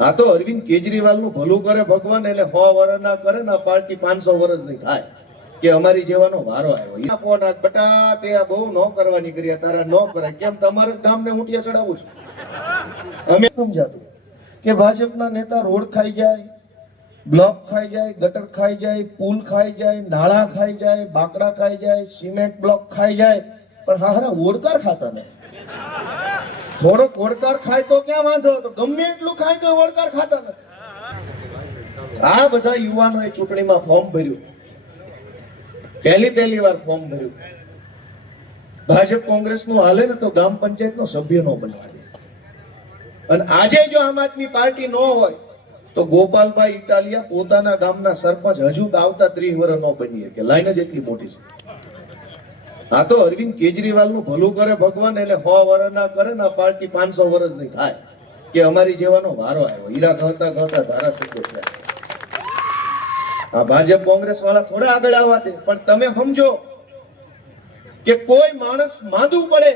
આ તો અરવિંદ કેજરીવાલ નું ભલું કરે ભગવાન, એટલે 100 વર્ષ ના કરે ને પાર્ટી 500 વર્ષ ની થાય કે અમારી જેવાનો વારો આવ્યો. ફોન બટા તે બહુ ન કરવાની કર્યા તારા ન કરે, કેમ તમારે ગામ ને ઊંટિયા ચડાવું છું? અમે સમજાતું કે ભાજપના નેતા રોડ ખાઈ જાય, બ્લોક ખાઈ જાય, ગટર ખાઈ જાય, પુલ ખાઈ જાય, નાળા ખાઈ જાય, બાકડા ખાઈ જાય, સિમેન્ટ બ્લોક ખાઈ જાય, પણ હારા ઓડકાર ખાતા નહીં. થોડોક ઓડકાર ખાય તો ક્યાં વાંધો, તો ગમે એટલું ખાય તો ઓડકાર ખાતા નથી. આ બધા યુવાનોએ ચૂંટણીમાં ફોર્મ ભર્યું, પહેલી વાર ફોર્મ ભર્યું. ભાજપ કોંગ્રેસ નું હાલે ને તો ગ્રામ પંચાયત નો સભ્ય નો બનવા દે. અને આજે જો આમ આદમી પાર્ટી ન હોય તો ગોપાલભાઈ ઇટાલિયા પોતાના ગામના સરપંચ હજુ આવતા 30 વર્ષ નો બનીએ, કે લાઈન જ એટલી મોટી છે. આ તો અરવિંદ કેજરીવાલ નું ભલું કરે ભગવાન, એટલે 100 વર્ષ ના કરે ને પાર્ટી 500 વર્ષ ની થાય કે અમારી જેવાનો વારો આવ્યો. હીરા ગહતા ગહતા ધારાસભ્ય છે. આ ભાજપ કોંગ્રેસ વાળા થોડા આગળ આવવા દે, પણ તમે સમજો કે કોઈ માણસ માંદું પડે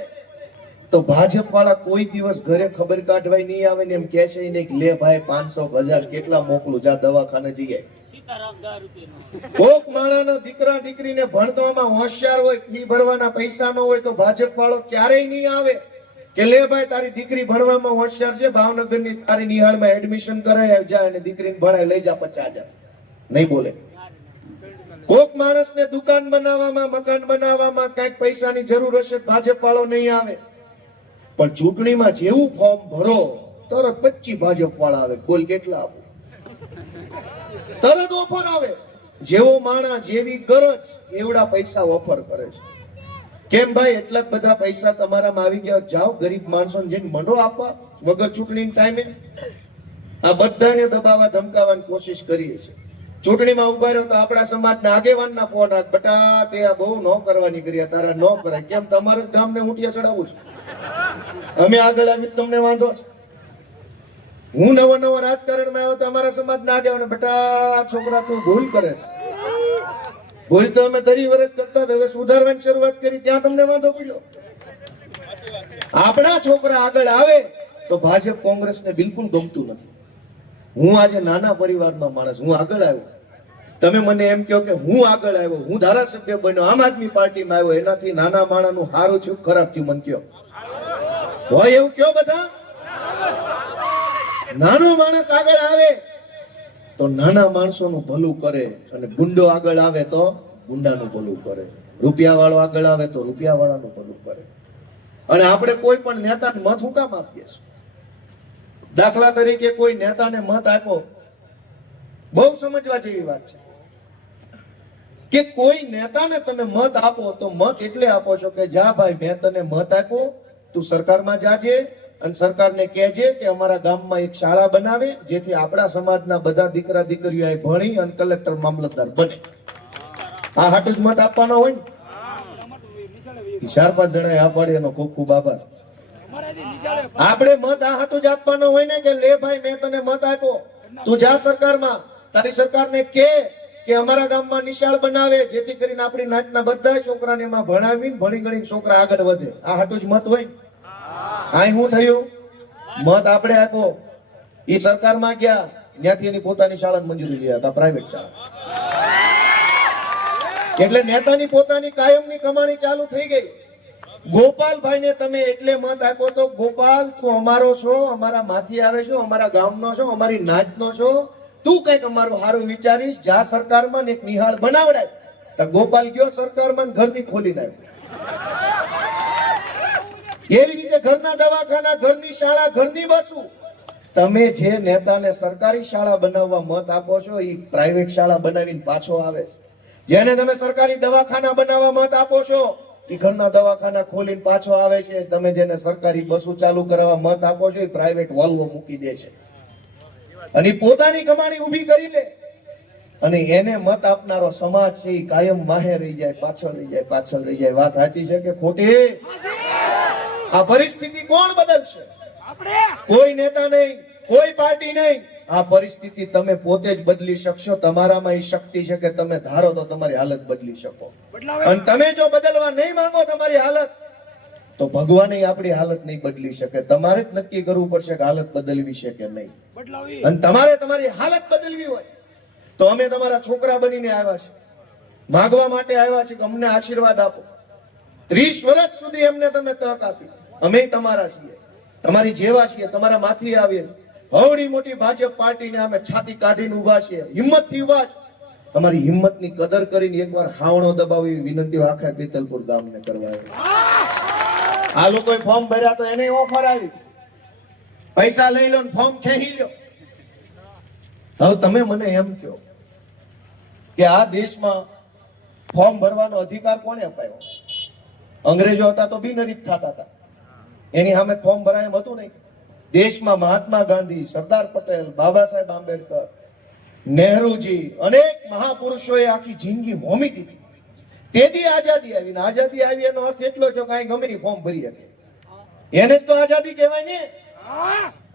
તો ભાજપ વાળા કોઈ દિવસ ઘરે ખબર કાઢવાય નહીં આવે ને એમ કહે છે નહીં કે લે ભાઈ 500 1000 કેટલા મોકલું, જા દવાખાને જઈએ. કોક માણાનો દીકરા દીકરીને ભણવામાં હોશિયાર હોય, ફી ભરવાના પૈસા ન હોય તો ભાજપ વાળો ક્યારેય નહીં આવે કે લે ભાઈ તારી દીકરી ભણવામાં હોશિયાર છે, ભાવનગરની તારી નિહાળમાં એડમિશન કરાય જાય અને દીકરીને ભણાય લઈ જા 50,000. નહીં બોલે. કોક માણસને દુકાન બનાવવામાં, મકાન બનાવવામાં કઈક પૈસાની જરૂર હશે, ભાજપ વાળો નહીં આવે. પણ ચૂંટણીમાં જેવું ફોર્મ ભરો તરત 25 ભાજપ વાળા આવે. બોલ કેટલા આપો? તરત ઓફર આવે. જેવો માણા જેવી ગરજ એવડા પૈસા ઓફર કરે છે. કેમ ભાઈ એટલા બધા પૈસા તમારામાં આવી ગયા, જાઓ ગરીબ માણસોને જઈને મંડો આપવા વગર ચૂંટણીના ટાઈમે. આ બધાને દબાવવા ધમકાવવાની કોશિશ કરીએ છીએ. ચૂંટણીમાં ઉભા રહ્યો તો આપણા સમાજના આગેવાનના ફોન આવે, બટા તે બહુ ન કરવાની કર્યા તારા ન કરાય, કેમ તમારે ગામને ઊંટિયા ચડાવું છું? અમે આગળ આવી તમને વાંધો છે? હું નવો રાજકારણમાં આવ્યો તો અમારા સમાજના આગેવાન, બટા છોકરા તું ભૂલ કરે છે. ભૂલ તો અમે 10 વર્ષ કરતા હવે સુધારવાની શરૂઆત કરી, ત્યાં તમને વાંધો પડ્યો. આપણા છોકરા આગળ આવે તો ભાજપ કોંગ્રેસને બિલકુલ ગમતું નથી. હું આજે નાના પરિવારમાં માણસ, હું આગળ આવ્યો. તમે મને એમ કહો કે હું આગળ આવ્યો, હું ધારાસભ્ય બન્યો, આમ આદમી પાર્ટીમાં આવ્યો, એનાથી નાના માણસનું સારું થયું ખરાબ થયું મને કહો? હોય એવું કયો બધા? નાનો માણસ આગળ આવે તો નાના માણસોનું ભલું કરે, અને ગુંડો આગળ આવે તો ગુંડાનું ભલું કરે, રૂપિયા વાળો આગળ આવે તો રૂપિયા વાળાનું ભલું કરે. અને આપણે કોઈ પણ નેતાને મત હું કામ આપીએ છીએ? દાખલા તરીકે કોઈ નેતાને મત આપ્યો, બહુ સમજવા જેવી વાત છે કે કોઈ નેતાને તમે મત આપો તો મત એટલે આપો છો કે જા ભાઈ મેં તને મત આપ્યો, તું સરકારમાં જાજે અને સરકારને કહેજે કે અમારા ગામમાં એક શાળા બનાવે જેથી આપણા સમાજના બધા દીકરા દીકરીઓ ભણી અને કલેક્ટર મામલતદાર બને. આ હાટું જ મત આપવાનો હોય ને? 4-5 જણાએ આ પાડી, એનો ખૂબ ખૂબ આભાર. આપણે મત આ હાટું જ આપવાનો હોય ને કે લે ભાઈ મેં તને મત આપ્યો, તું જા સરકારમાં, તારી સરકારને કે અમારા ગામમાં નિશાળ બનાવે જેથી કરીને આપણી નાતના બધા છોકરાને એમાં ભણાવીને ભણી ગણીને છોકરા આગળ વધે. આ હાટું જ મત હોય. આ શું થયું? મત આપણે આપ્યો, એ સરકારમાં ગયા, ત્યાંથી એની પોતાની શાળા મંજૂરી લઈ હતા, પ્રાઇવેટ શાળા. એટલે નેતાની પોતાની કાયમની કમાણી ચાલુ થઈ ગઈ. ગોપાલભાઈ ને તમે એટલે મત આપ્યો તો ગોપાલ તું અમારો છો, અમારા માંથી આવે છો, અમારા ગામનો છો, અમારી નાતનો છો, તું કઈક અમારું સારું વિચારીશ, જા સરકારમાં એક નિહાળ બનાવડાય. તો ગોપાલ ગયો સરકારમાં, ઘરની ખોલી નાખ્યું. એવી રીતે ઘરના દવાખાના, ઘરની શાળા, ઘરની બસો. તમે જે નેતાને સરકારી શાળા બનાવવા મત આપો છો એ પ્રાઇવેટ શાળા બનાવીને પાછો આવે છે. જેને તમે સરકારી દવાખાના બનાવવા મત આપો છો એ ઘરના દવાખાના ખોલીને પાછો આવે છે. તમે જેને સરકારી બસો ચાલુ કરાવવા મત આપો છો એ પ્રાઇવેટ વોલ્વો મૂકી દે છે અને પોતાની કમાણી ઉભી કરી લે. અને એને મત આપનારો સમાજ છે એ કાયમ માહે રહી જાય, પાછળ રહી જાય, પાછળ રહી જાય. વાત સાચી છે કે ખોટી? આ પરિસ્થિતિ કોણ બદલશે? કોઈ નેતા નહીં, કોઈ પાર્ટી નહીં. આ પરિસ્થિતિ તમે પોતે જ બદલી શકશો. તમારામાં એ શક્તિ છે કે તમે ધારો તો તમારી હાલત બદલી શકો. અને તમે જો બદલવા નહીં માંગો તમારી હાલત, તો ભગવાને આપણી હાલત નહીં બદલી શકે. તમારે જ નક્કી કરવું પડશે કે હાલત બદલવી છે કે નહીં. અને તમારે તમારી હાલત બદલવી હોય તો અમે તમારા છોકરા બનીને આવ્યા છે, માગવા માટે આવ્યા છે કે અમને આશીર્વાદ આપો. 30 વર્ષ સુધી અમને તમે તક આપી, અમે તમારા છીએ, તમારી જેવા છીએ, તમારા માંથી આવીએ. હવડી મોટી ભાજપ પાર્ટીને અમે છાતી કાઢીને ઉભા છીએ, હિંમતથી ઉભા છે. તમારી હિંમતની કદર કરીને એકવાર હાવણો દબાવી વિનંતી આખા પેતલપુર ગામને કરવા આવી. આ લોકોએ ફોર્મ ભર્યા તો એને ઓફર આવી, પૈસા લઈ લો ને ફોર્મ ખેંચી લો. હવે તમે મને એમ કહો કે આ દેશમાં ફોર્મ ભરવાનો અધિકાર કોને અપાયો? અંગ્રેજો હતા તો બિનહરીફ થતા હતા, એની સામે ફોર્મ ભરાય એમ હતું નહીં. દેશમાં મહાત્મા ગાંધી, સરદાર પટેલ, બાબા સાહેબ આંબેડકર, નહેરુજી, અનેક મહાપુરુષોએ આખી જિંદગી હોમી દીધી. તેથી આઝાદી આવી. ને આઝાદી આવી એનો અર્થ એટલો કે કાંઈ ગમે ની ફોર્મ ભરી શકે, એને જ તો આઝાદી કહેવાય ને.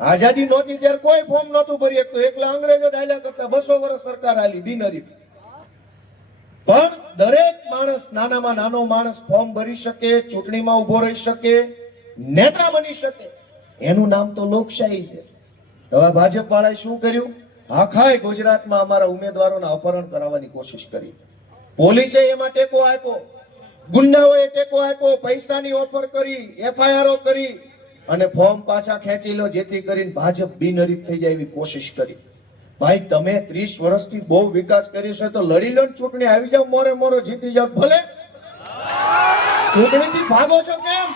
આઝાદી નહોતી ત્યારે કોઈ ફોર્મ નહોતું ભરી શકતું, એકલા અંગ્રેજો જ હાલ્યા કરતા. 200 વર્ષ સરકાર હાલી બિનહરીફ. પણ દરેક માણસ, નાનામાં નાનો માણસ ફોર્મ ભરી શકે, ચૂંટણીમાં ઉભો રહી શકે, નેતા બની શકે. એનું નામ તો લોકશાહી છે. હવે ભાજપ વાળાએ શું કર્યું? આખા ગુજરાતમાં અમારા ઉમેદવારોના અપહરણ કરાવવાની કોશિશ કરી. પોલીસે એમાં ટેકો આપ્યો, ગુંડાઓએ ટેકો આપ્યો, પૈસાની ઓફર કરી, એફઆઈઆર કરી અને ફોર્મ પાછા ખેંચી લો જેથી કરીને ભાજપ બિનહરીફ થઈ જાય એવી કોશિશ કરી. ભાઈ તમે 30 વર્ષથી બહુ વિકાસ કર્યો છે તો લડી લો ને, ચૂંટણી આવી જાવ, મોરે મોરો જીતી જાવ. ભલે ચૂંટણીથી ભાગો છો કેમ?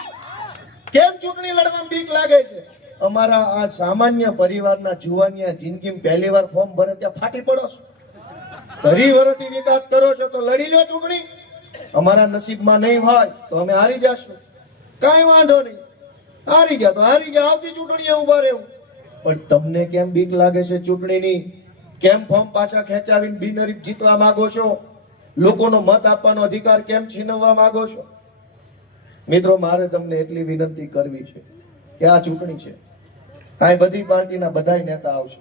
કેમ ચૂંટણી લડવામાં બીક લાગે છે? અમારા આ સામાન્ય પરિવારના જુવાનિયા જિંદગીમાં પહેલી વાર ફોર્મ ભરે ત્યાં ફાટી પડો છો. 30 વર્ષથી વિકાસ કરો છો તો લડી લો ચૂંટણી. અમારા નસીબમાં નહીં હોય તો અમે હારી જશું, કાંઈ વાંધો નહીં. હારી ગયા તો હારી ગયા, આવતી ચૂંટણીએ ઉભા રહેવું. પણ તમને કેમ બીક લાગે છે ચૂંટણીની? કેમ ફોર્મ પાછા ખેંચાવીને બિનહરીફ જીતવા માંગો છો? લોકોનો મત આપવાનો અધિકાર કેમ છીનવવા માંગો છો? મિત્રો, મારે તમને એટલી વિનંતી કરવી છે કે આ ચૂંટણી છે, આ બધી પાર્ટીના બધાય નેતા આવશે.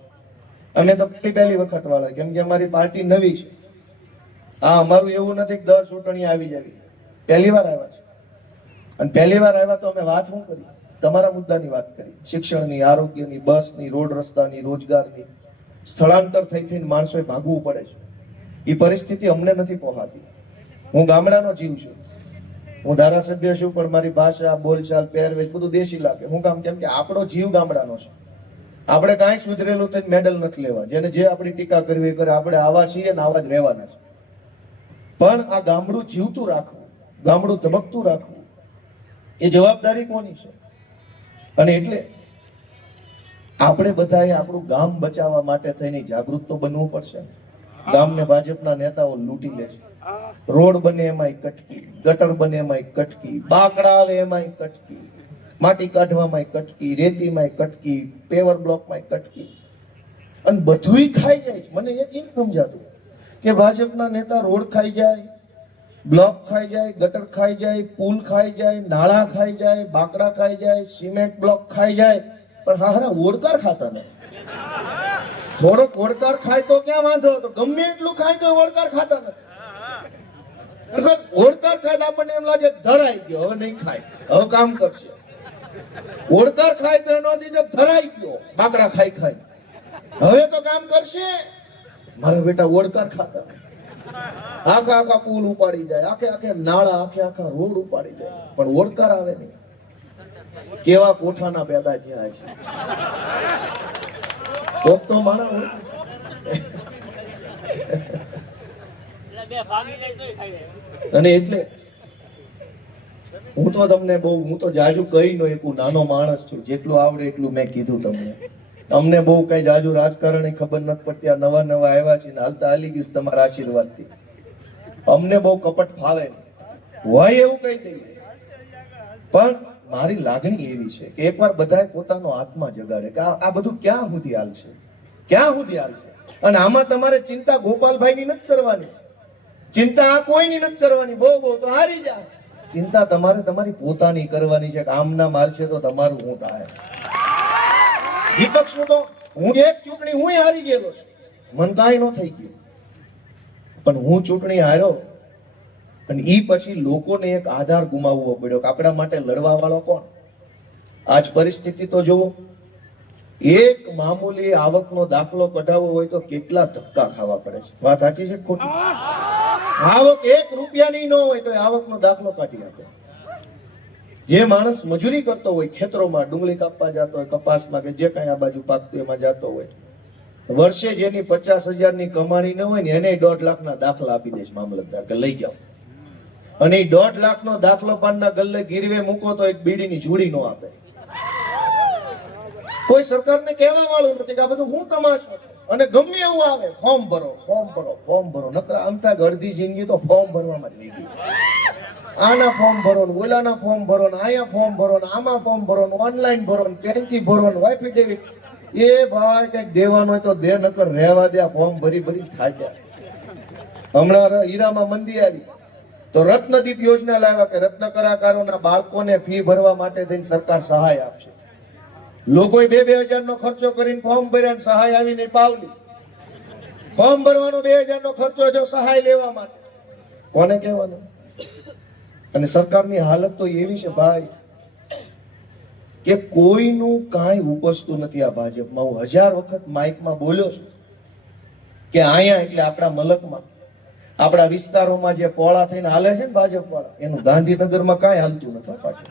અમે તો પહેલી વખત વાળા, કેમ કે અમારી પાર્ટી નવી છે. આ અમારું એવું નથી કે દર ચૂંટણી આવી જાય. પહેલી વાર આવ્યા છે અને પહેલી વાર આવ્યા તો અમે વાત શું કરી? તમારા મુદ્દાની વાત કરી, શિક્ષણની, આરોગ્યની, બસની, રોડ રસ્તાની, રોજગારની. સ્થળાંતર થઈ થઈને માણસોએ ભાગવું પડે છે. એ પરિસ્થિતિ અમને નથી પહોંચાતી. હું ગામડાનો જીવ છું, હું ધારાસભ્ય છું, પણ મારી ભાષા, બોલચાલ, પહેરવેશ બધું દેશી લાગે. હું કામ? કેમ કે આપણો જીવ ગામડાનો છે. આપણે કાંઈ સુધરેલું થઈને મેડલ નથી લેવા. જેને જે આપણી ટીકા કરવી કરે, આપણે આવા છીએ ને આવા જ રહેવાના છે. પણ આ ગામડું જીવતું રાખવું, ગામડું ધબકતું રાખવું, એ જવાબદારી કોની છે? અને એટલે આપણે બધાએ આપણું ગામ બચાવવા માટે થઈને જાગૃત તો બનવું પડશે. ગામને ભાજપના નેતાઓ લૂંટી લે છે. રોડ બને એમાંય કટકી, ગટર બને એમાંય કટકી, બાકડા આવે એમાંય કટકી, માટી કાઢવામાં કટકી, રેતીમાં કટકી, પેવર બ્લોકમાં કટકી, અને બધુંય ખાઈ જાય છે. મને એક સમજાતું કે ભાજપના નેતા રોડ ખાઈ જાય, બ્લોક ખાઈ જાય, ગટર ખાઈ જાય, પુલ ખાઈ જાય, નાળા ખાઈ જાય, બાકડા ખાઈ જાય, સિમેન્ટ બ્લોક ખાઈ જાય, પણ હારા ઓડકાર ખાતા નહીં. થોડોક ઓડકાર ખાય તો ક્યાં વાંધો હતો? ગમે એટલું ખાય તો ઓડકાર ખાતા નથી. ઓડકાર ખાય તો આપણને એમ લાગે ધરાઈ ગયો, હવે નહીં ખાય, હવે કામ કરશે. ઓડકાર ખાય તો એનો ધરાઈ ગયો, બાકડા ખાઈ ખાય, હવે તો કામ કરશે. મારા બેટા ઓડકાર ખાતા, આખા આખા પુલ ઉપાડી જાય, આખે આખે નાળા, આખે આખા રોડ ઉપાડી જાય, પણ ઓડકાર આવે નહીં. કેવા કોઠાના પેદા થયા છે. કોક તો માણા હોય. અને એટલે હું તો તમને હું તો જાજુ કહી નો એકું, નાનો માણસ છું, જેટલું આવડે એટલું મેં કીધું તમને. અમને બહુ કઈ જાજુ રાજકારણ ખબર નથી પડતી. આ નવા નવા આવ્યા છે ને હાલતા હાલી ગયું તમારા આશીર્વાદથી. અમને બહુ કપટ ફાવે હોય એવું કહી દઈએ. પણ મારી લાગણી એવી છે કે એકવાર બધાએ પોતાનો આત્મા જગાડે કે આ બધું ક્યાં સુધી હાલશે, ક્યાં સુધી હાલશે. અને આમાં તમારે ચિંતા ગોપાલભાઈની નથી કરવાની, ચિંતા આ કોઈની નથી કરવાની. બહુ બહુ તો હારી જાય. ચિંતા તમારે તમારી પોતાની કરવાની છે કે આમના માલ છે તો તમારું શું થાય. વિપક્ષનું તો હું એક ચૂંટણી હું હારી ગયેલો, મન કાંઈ ન થઈ ગયું, પણ હું ચૂંટણી હાર્યો અને ઈ પછી લોકોને એક આધાર ગુમાવવો પડ્યો કે આપણા માટે લડવા વાળો કોણ. આજ પરિસ્થિતિ તો જુઓ, એક મામૂલી આવકનો દાખલો કઢાવવો હોય તો કેટલા ધક્કા ખાવા પડે છે. વાત સાચી છે કે ખોટી? આવક 1 રૂપિયાની ન હોય તો આવકનો દાખલો કાઢી આપે. જે માણસ મજૂરી કરતો હોય, ખેતરોમાં ડુંગળી કાપવા જતો હોય, કપાસમાં કે જે કાંઈ આ બાજુ પાકતું એમાં જતો હોય, વર્ષે જેની 50,000 ની કમાણી ન હોય ને એને 1.5 લાખના દાખલા આપી દે છે મામલતદાર કે લઈ જાઓ. અને એ 1.5 લાખનો દાખલો પાનના ગલ્લે ગીરવે મૂકો તો એક બીડીની જુડી નો આપે. કોઈ સરકારને કહેવા વાળું નથી કે આ બધું હું તમાશો છે. અને ગમે એવું આવે, ફોર્મ ભરો, ફોર્મ ભરો, ફોર્મ ભરો. નકરા આમતા અડધી જિંદગી તો ફોર્મ ભરવામાં જ વહી ગઈ. આના ફોર્મ ભરો ને ઓલાના ફોર્મ ભરો ને અહીંયા ફોર્મ ભરો ને આમાં ફોર્મ ભરો ને ઓનલાઈન ભરો ને બેંકથી ભરો ને એફિડેવિટ. એ ભાઈ કઈક દેવાનું હોય તો દે, નકર રહેવા દે. આ ફોર્મ ભરી ભરી થાક્યા. હમણાં હીરામાં મંદી આવી તો રત્નદીપ યોજના લાવ્યા કે રત્ન કલાકારોના બાળકોને ફી ભરવા માટે થઈને સરકાર સહાય આપશે. લોકોએ 2,000 નો ખર્ચો કરીને ફોર્મ ભર્યા ને સહાય આવીને પાવલી. ફોર્મ ભરવાનો 2,000 નો ખર્ચો જો સહાય લેવા માટે કોને કહેવાનું? અને સરકારની હાલત તો એવી છે ભાઈ કે કોઈનું કાંઈ ઉપજતું નથી. આ ભાજપમાં હું 1000 વખત માઇકમાં બોલ્યો છું કે અહીંયા એટલે આપણા મલકમાં, આપણા વિસ્તારોમાં જે પોળા થઈને હાલે છે ને ભાજપ વાળા, એનું ગાંધીનગરમાં કાંઈ હાલતું નથી પાછું.